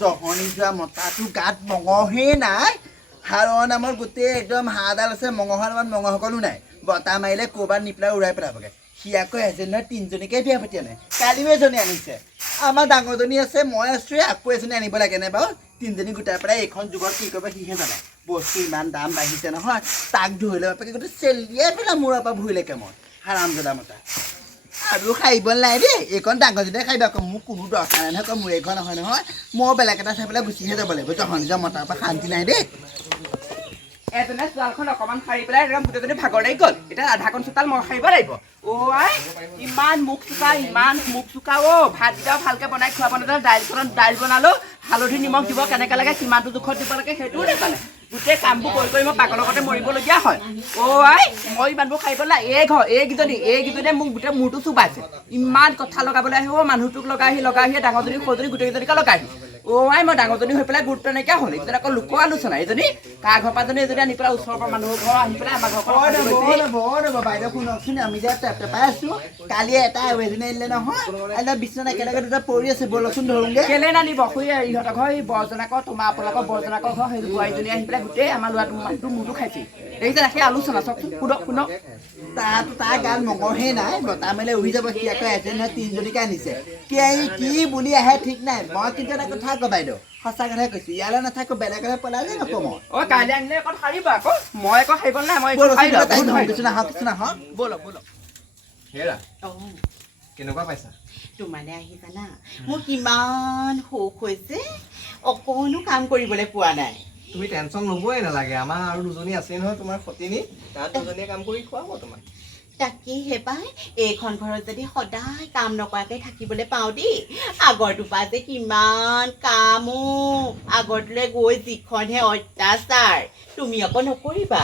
জহনি যোৱা মতাটো গাত মঙহে নাই হাৰৰ নামৰ গোটেই একদম হাঁহডাল আছে মঙহৰ নামত মঙহসকলো নাই বতাহ মাৰিলে ক'ৰবাত নি পেলাই উৰাই পেলাবগৈ সি আকৌ এজনী নহয় তিনিজনীকে বিয়া পাতি আনে কালিও এজনী আনিছে আমাৰ ডাঙৰজনী আছে মই আছোঁ আকৌ এজনী আনিব লাগে নে বাৰু তিনিজনী গোটাই পেলাই এইখন যুগত কি কৰিব সিহে জানে বস্তু ইমান দাম বাঢ়িছে নহয় তাক ধৰি লৈ বাপেকে গোটেই চেলিয়াই পেলাই মূৰৰ পৰা ভৰিলৈকে মই হাৰামজাদা মতা আৰু খাইব নাই দেই এইখন ডাঙৰজনীয়ে খাই আকৌ মোক কোনো দৰকাৰ নাই নহয় মোৰ এইখন নহয় নহয় মই বেলেগ এটা চাই পেলাই গুচিহে যাব লাগিব জহনি যোৱা মতাৰ পৰা শান্তি নাই দেই এজনে চোতালখন অকণমান সাৰি পেলাই একদম গোটেইজনী ভাগৰ লাগি গ'ল এতিয়া আধাখন চোতাল মই সাৰিব লাগিব আই ইমান মুখ চোকা ভাতকেইটাও ভালকৈ বনাই খুৱাব নাজানে দাইল বনালোঁ হালধি নিমখ দিব কেনেকৈ লাগে কিমানটো জোখত দিব লাগে সেইটোও নাজানে গোটেই কামবোৰ কৰি মই পাগলৰ লগতে মৰিবলগীয়া হয় আই মই ইমানবোৰ খাই পেলাই এইকেইজনীয়ে মোক গোটেই মূৰটো চুবাইছে ইমান কথা লগাবলৈ আহিব মানুহটোক লগাই আহি ডাঙৰজনী সৰুজনী গোটেইকেইজনীকে লগাই আই মই ডাঙৰজনী হৈ পেলাই গুৰুত্ব নাইকিয়া হ'ল এইজনী আকৌ লোকৰ আলোচনা এইজনী কাৰ ঘৰ পাজনী এজনী আনি পেলাই ওচৰৰ পৰা মানুহৰ ঘৰ আহি পেলাই আমাৰ ঘৰ বাইদেউ শুনকচোন আমি যে পাই আছোঁ কালি এটা এজনী আনিলে নহয় এতিয়া বিচনাত একেলগে দুটা পৰি আছে বলচোন ধৰোঁগে কেলে নানিব খুৰী ইহঁতৰ ঘৰ এই বৰজনাকৰ তোমাৰ আপোনালোকৰ বৰজনাকৰ ঘৰ সেই বোৱাৰীজনী আহি পেলাই গোটেই আমাৰ ল'ৰাটো মানুহটো মূৰটো খাইছে দেখিছে সেই আলোচনা চাওকচোন শুনক তাৰ গাত মঙহে নাই বতাহ মেলে উৰি যাব সি আকৌ এজনী নহয় তিনিজনীকে আনিছে কি বুলি আহে ঠিক নাই মই কিন্তু এটা কথা আকৌ বাইদেউ সঁচা কথাই কৈছোঁ ইয়ালৈ নাথাকো বেলেগলৈ পলাই যায় নকওঁ মই কাইলৈ আনিলে আকৌ সাৰিব আকৌ মই আকৌ সাৰিব নাই মই নাহক বলক হেৰা কেনেকুৱা পাইছা তোমালে আহি জানা মোৰ কিমান সুখ হৈছে অকণো কাম কৰিবলৈ পোৱা নাই তুমি টেনশ্যন ল'বই নালাগে আমাৰ আৰু দুজনী আছেই নহয় তোমাৰ সতিনী তাত দুজনীয়ে কাম কৰি খুৱাব তোমাক তাকেহে পাই এইখন ঘৰত যদি সদায় কাম নকৰাকৈ থাকিবলৈ পাওঁ দেই আগৰটো পৰা যে কিমান কাম আগৰটোলৈ গৈ যিখনহে অত্যাচাৰ তুমি আকৌ নকৰিবা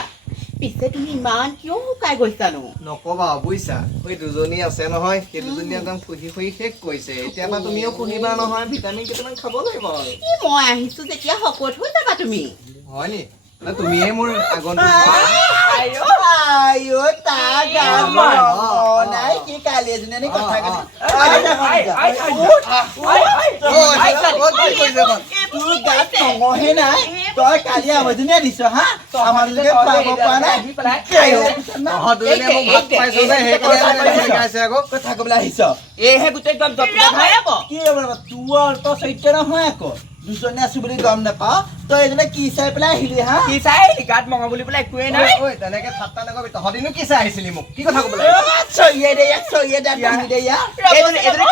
পিছে তুমি ইমান কিয় শুকাই গৈছানো নকবা বুজিছা সেই দুজনী আছে নহয় সেই দুজনী একদম ফুহি শেষ কৰিছে এতিয়া পৰা তুমিও শুনিবা নহয় ভিটামিন কেইটামান খাব লাগিব মই আহিছোঁ যেতিয়া শকত হৈ যাবা তুমি হয় নি তুমিয়ে মোৰ আগন্তুক নাই কি কালি এজনী আনি কথা তোৰ গাত মঙহে নাই তই কালি আমাৰজনী আনিছ হা আমাৰজনীকে খুৱাব পৰা নাই কথা কবলৈ আহিছ এইহে গোটেই একদম কি তোৰ তই চৰিত্ৰ নহয় আকৌ দুজনী আছো বুলি গম নাপাওঁ তই এজনে কি চাই পেলাই আহিলি হা কি চাই আহিলি গাত মঙহ বুলি পেলাই একোৱেই নাই তেনেকে ঠাট্টা নকবি তহঁতিনো কি চাই আহিছিলি মোক কি কথা ক'বলৈ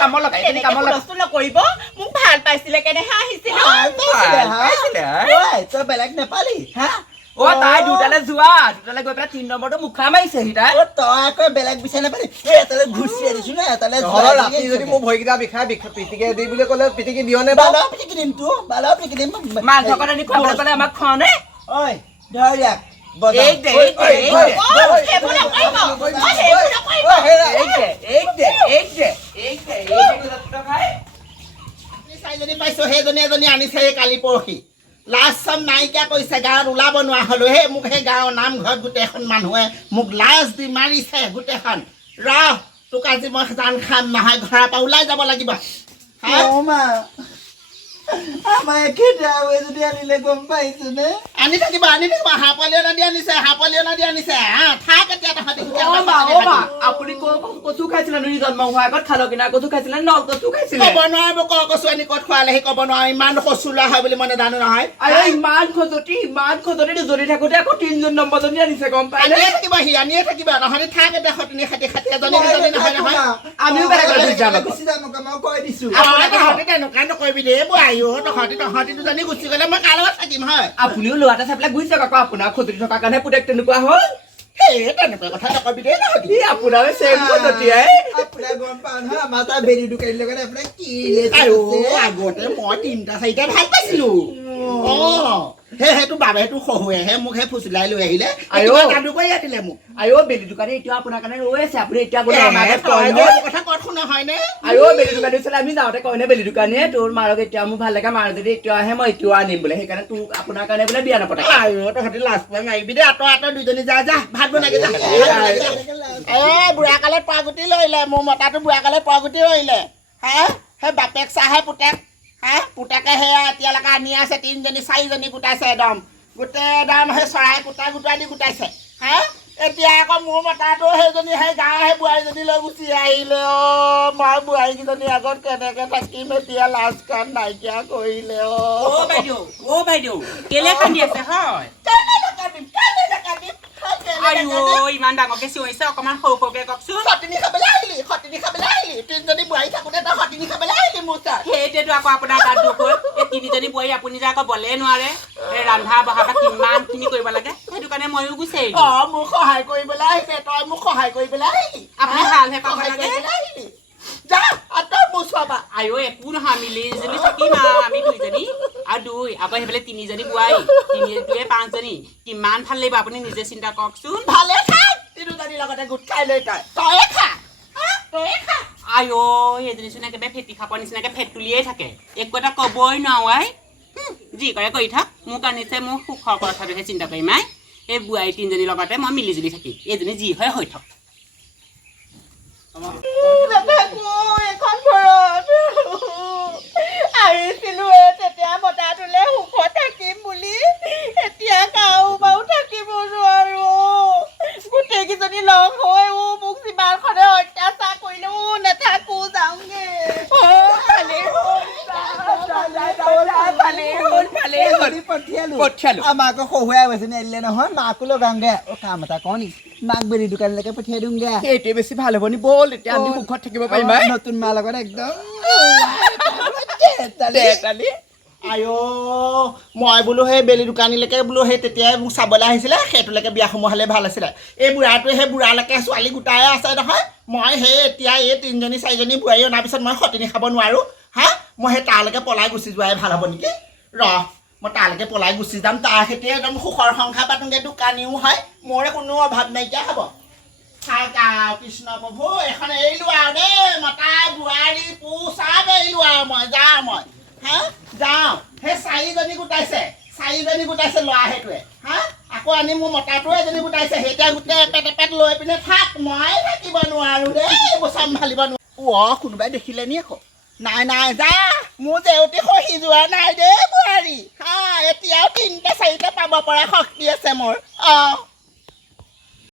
কামত লগাই নকৰিব মোক ভাল পাইছিলে কেনেহে আহিছিল তই বেলেগ নেপালি হা তাই দুটালে গৈ পেলাই 3 নম্বৰটো মুখা মাৰিছে তাই তই আকৌ বেলেগ বিচাৰি নাপালি এটালে ঘুচি আনিছো না এটালে ৰাতি যদি মোৰ ভৰিকেইটা বিষাই পিটিকে দি বুলি ক'লে পিটিকি দিয় নে বালা পিটিকি দিম তো বালা পিটিকি দিম মাংস কণনি খুৱাবলৈ ক'লে আমাক খোৱা নে ঐ ধৰ ইয়াক পাইছো সেইজনী এজনী আনিছে কালি পৰহি লাজ চব নাইকিয়া কৰিছে গাঁৱত ওলাব নোৱাৰা হ'লো সেই মোক সেই গাঁৱৰ নামঘৰত গোটেইখন মানুহে মোক লাজ দি মাৰিছে গোটেইখন ৰহ তোক আজি মই জান খাম নহয় ঘৰৰ পৰা ওলাই যাব লাগিব আমাৰ যদি আনিলে গম পাইছো নে আনি থাকিব হাঁহ পোৱালি অনা দি আনিছে থাক এতিয়া আপুনি কচু খাইছিলে জন্ম হোৱাৰ আগত খালৰ কিনাৰ কচু খাইছিলে নল কচু খাইছিলে ক'ব নোৱাৰিব কচু আনি ক'ত খোৱালে সি ক'ব নোৱাৰে ইমান কচু লোৱা হয় বুলি মই নাজানো নহয় ইমান খজতি জ্বলি থাকোতে আকৌ 3 নম্বৰজনী আনিছে গম পাই আনিয়ে থাকিব নহলে থাক এতিয়া সতিনী খাতি এজনী নহয় নহয় আমিও তেনেকুৱা নকৰিবি দেই তহঁতি দুজনী গুচি গ'লে মই কাৰ লগত থাকিম হয় আপুনিও ল'ৰাটা চাই পেলাই গুচি যাওক আকৌ আপোনাৰ খজুতি থকাৰ কাৰণে পুতেক তেনেকুৱা হ'ল তেনেকুৱা কথা নকবি দেই আপোনাৰ গম পাওঁ নহয় আমাৰ তাৰ বেলি দোকানীৰ লগত আপোনাৰ কি আগতে মই 3-4টা ভাল পাইছিলো সেইটো শহুৱেহে মোক সেই ফুচুলাই লৈ আহিলে কান্দু কৰি আনিলে মোক বেলি দোকানী এতিয়া আপোনাৰ কাৰণে ৰৈ আছে আপুনি এতিয়া কথা ক'ত শুনা হয়নে বেলি দোকানী ওচৰলৈ আমি যাওঁতে কয় নে বেলি দোকানীয়ে তোৰ মাৰক এতিয়া মোৰ ভাল লাগে মাৰ যদি এতিয়া আহে মই এতিয়াও আনিম বোলে সেইকাৰণে তোক আপোনাৰ কাৰণে বোলে বিয়া নপতা তহঁতি লাজ পোৱা মাৰিবি দেই আঁতৰ দুইজনী যা ভাত বনাই বুঢ়া কালত পোৱা গুটি লৈলে মোৰ মতাটো বুঢ়া কালত পোৱা গুটি লৈলে সেই বাপেক চাহে পুতেক হা পুতাকে সেয়া এতিয়ালৈকে আনি আছে 3জনী 4জনী গোটাইছে একদম গোটেই একদম সেই চৰাই কুটা গোটাই দি গোটাইছে হা এতিয়া আকৌ মোৰ মতাটো সেইজনী সেই গাঁৱৰ সেই বোৱাৰীজনী লৈ গুচি আহিলে মই বোৱাৰীকেইজনী আগত কেনেকৈ থাকিম এতিয়া লাজ কাণ নাইকিয়া কৰিলে বাইদেউ কেলে কান্দি আছে হয় ইমান ডাঙৰকে চিঞৰিছে অকমান সৰু সৰুকে কওকচোন সতিনী খাবলৈ আহিলি 3জনী বোৱাৰী থাকোঁতে তই সতিনী খাবলৈ আহিলি মোৰ তাত সেইটোৱেতো আকৌ আপোনাৰ তাত দুখ হ'ল এই 3জনী বোৱাৰী আপুনি যে আকৌ বলে নোৱাৰে এই ৰন্ধা বঢ়া বা কিমানখিনি কৰিব লাগে সেইটো কাৰণে ময়ো গুচি আহিলোঁ মোক সহায় কৰিবলৈ আহিলে তই মোক সহায় কৰিবলৈ আহিলি আপুনি ভালহে পাব লাগে আহিলি যা তই মোৰ চাবা আইও একো নহয় মিলি জুলি থাকিম আৰু আমি 2জনী আৰু 2 আকৌ সেইফালে 3জনী বোৱাৰী 3 5জনী কিমান ভাল লাগিব আপুনি নিজে চিন্তা কৰকচোন ভালে খা 3জনীৰ লগতে গোট খাই লৈ তই খা আইও সেইজনীচোন একেবাৰে ফেটি খাপৰ নিচিনাকে ফেট তুলিয়েই থাকে একো এটা ক'বই নোৱাৰো আই যি কৰে কৰি থাক মোক আনিছে মোৰ সুখৰ কথাটোহে চিন্তা কৰিম আই এই বোৱাৰী 3জনীৰ লগতে মই মিলি জুলি থাকিম এইজনী যি হয় হৈ থাক এখন ঘৰত আহিছিলো তেতিয়া মতাটোলে সুখত থাকিম বুলি এতিয়া কাৰো বাৰু থাকিব নোৱাৰো গোটেইকেইজনী লগ হৈ মোক যিমানখনে অত্যাচাৰ কৰিলে নাথাকো যাওঁগে পঠিয়ালো আমাক শহুৱাই গৈছে নেৰিলে নহয় মাকো লগাওঁগে কাম এটা কওঁ নি মাক বেলি দোকানলৈকে পঠিয়াই দিওঁগে সেইটোৱে বেছি ভাল হ'ব নি ব'ল এতিয়া আমি সুখত থাকিব পাৰিম নতুন মাৰ লগত একদম আইঅ মই বোলো সেই বেলি দোকানীলৈকে বোলো সেই তেতিয়াই মোক চাবলৈ আহিছিলে সেইটোলৈকে বিয়া সোমোৱালে ভাল আছিলে এই বুঢ়াটোৱে সেই বুঢ়ালৈকে ছোৱালী গোটাই আছে নহয় মই সেই এতিয়া এই 3জনী 4জনী বোৱাৰী অনাৰ পিছত মই সতিনী খাব নোৱাৰোঁ হা মই সেই তালৈকে পলাই গুচি যোৱাই ভাল হ'ব নেকি মই তালৈকে পলাই গুচি যাম তাৰ খেতি একদম সুখৰ সংসাৰ পাতোঁগৈ দোকানীও হয় মোৰ কোনো অভাৱ নাইকিয়া হ'ব কৃষ্ণ প্ৰভু এখন এৰিলোঁ আৰু দেই মতা বোৱাৰী পু চব এৰিলোঁ আৰু মই হা যাওঁ সেই 4জনী গোটাইছে ল'ৰা সেইটোৱে হা আকৌ আনি মোৰ মতাটো এজনী গোটাইছে সেইতিয়া গোটেই এপেট লৈ পিনে থাক মই থাকিব নোৱাৰোঁ দেই এইবোৰ চম্ভালিব নোৱাৰোঁ কোনোবাই দেখিলে নি আকৌ নাই যা মোৰ জেউতি খহি যোৱা নাই দেই বোৱাৰী হা এতিয়াও 3টা 4টা পাব পৰা শক্তি আছে মোৰ